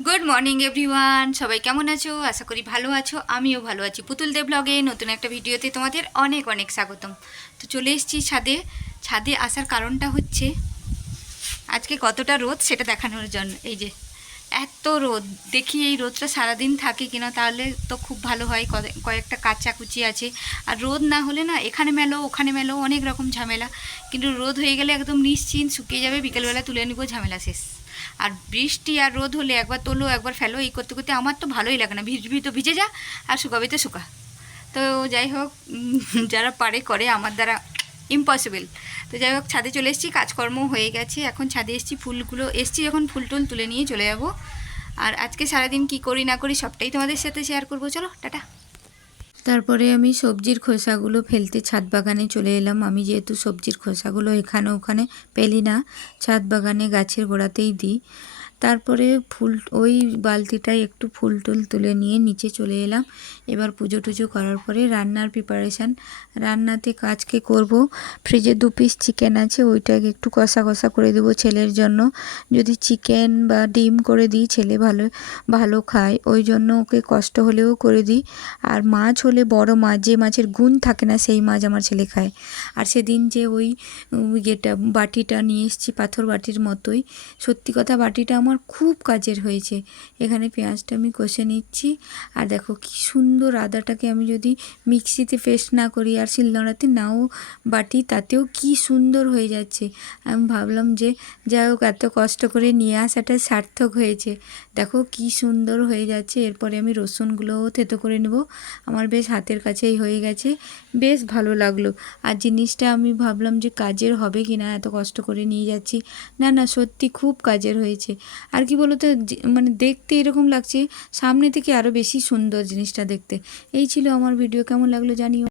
Good morning everyone সবাই কেমন আছো? আশা করি ভালো আছো। আমিও ভালো আছি। পুতুল দেব ব্লগে নতুন একটা ভিডিওতে তোমাদের অনেক অনেক স্বাগতম। তো চলে এসেছি ছাদে। ছাদে আসার কারণটা হচ্ছে, আজকে কতটা রোদ সেটা দেখানোর জন্য। এই যে এত রোদ। দেখি এই রোদটা সারাদিন থাকে কিনা, তাহলে তো খুব ভালো হয়। কয়ে- কয়েকটা কাঁচা কুচি আছে। আর রোদ না হলে না, এখানে মেলো, ওখানে মেলো, অনেক রকম ঝামেলা। কিন্তু রোদ হয়ে গেলে একদম নিশ্চিন্ত শুকিয়ে যাবে, বিকেলবেলা তুলে নিব, ঝামেলা শেষ। আর বৃষ্টি আর রোদ হলে একবার তোলো, একবার ফেলো, এই করতে করতে আমার তো ভালোই লাগে না। ভিজবি তো ভিজে যা, আর শুকাবি তো শুকা। তো যাই হোক যারা পারে, করে। আমার দ্বারা ইম্পসিবল তো যাই হোক, ছাদে চলে এসেছি কাজকর্ম হয়ে গেছে। এখন ছাদে এসেছি, ফুলগুলো, এসছি যখন ফুল টুল তুলে নিয়ে চলে যাব। আর আজকে সারাদিন কি করি, না করি, সবটাই তোমাদের সাথে শেয়ার করব। চলো, টাটা। তারপরে আমি সবজির খোসাগুলো ফেলতে ছাদ বাগানে চলে এলাম। আমি যেহেতু সবজির খোসাগুলো এখানে ওখানে পেলি না, ছাদ বাগানে গাছের গোড়াতেই দিই। তারপরে ফুল, ওই বালতিটায় একটু ফুল টুল তুলে নিয়ে নিচে চলে এলাম। এবার পুজো টুজো করার পরে রান্নার প্রিপারেশান রান্নাতে কাজকে করব। ফ্রিজে দু পিস চিকেন আছে, ওইটাকে একটু কষা কষা করে দেবো ছেলের জন্য। যদি চিকেন বা ডিম করে দিই, ছেলে ভালো ভালো খায়। ওই জন্য ওকে কষ্ট হলেও করে দিই। আর মাছ হলে বড় মাছ, যে মাছের গুণ থাকে না, সেই মাছ আমার ছেলে খায়। আর সেদিন যে ওই ইয়েটা, বাটিটা নিয়ে এসেছি, পাথর বাটির মতোই। সত্যি কথা, বাটিটা আমার খুব কাজের হয়েছে। এখানে পেঁয়াজটা আমি কষে নিচ্ছি। আর দেখো কি সুন্দর আদাটাকে আমি যদি মিক্সিতে পেস্ট না করি আর শিলনোড়াতে নাও বাটি, তাতেও কি সুন্দর হয়ে যাচ্ছে। আমি ভাবলাম যে যাই হোক, এত কষ্ট করে নিয়ে আসাটা সার্থক হয়েছে। দেখো কি সুন্দর হয়ে যাচ্ছে। এরপরে আমি রসুনগুলোও থেতো করে নেব। আমার বেশ হাতের কাছেই হয়ে গেছে। বেশ ভালো লাগল। আর জিনিসটা আমি ভাবলাম যে কাজের হবে কি না এত কষ্ট করে নিয়ে যাচ্ছি। না না, সত্যি খুব কাজের হয়েছে। আর কি বলতো মানে দেখতে এরকম লাগছে, সামনে থেকে আরও বেশি সুন্দর জিনিসটা দেখতে। এই ছিল আমার ভিডিও কেমন লাগল জানিও।